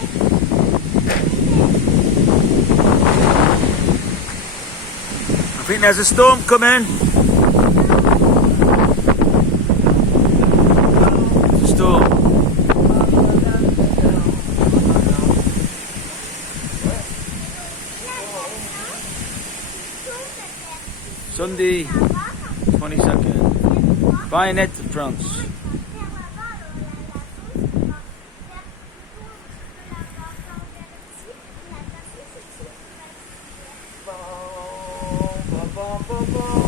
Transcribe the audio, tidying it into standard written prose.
I think there's a storm coming. It's a storm. Sunday, 22nd. Ballenet, France. Bum, bum, bum, bum, bum.